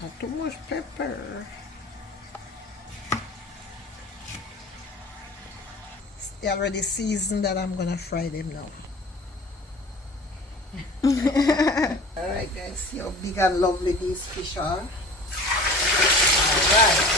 Not too much pepper. It's already seasoned that I'm gonna fry them now. Alright guys, see how big and lovely these fish are. Alright.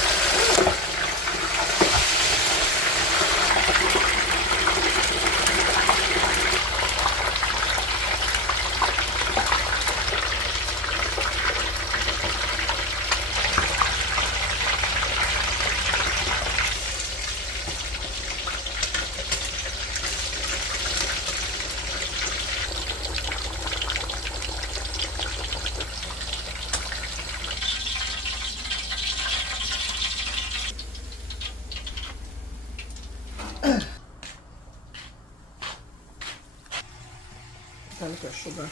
A little sugar.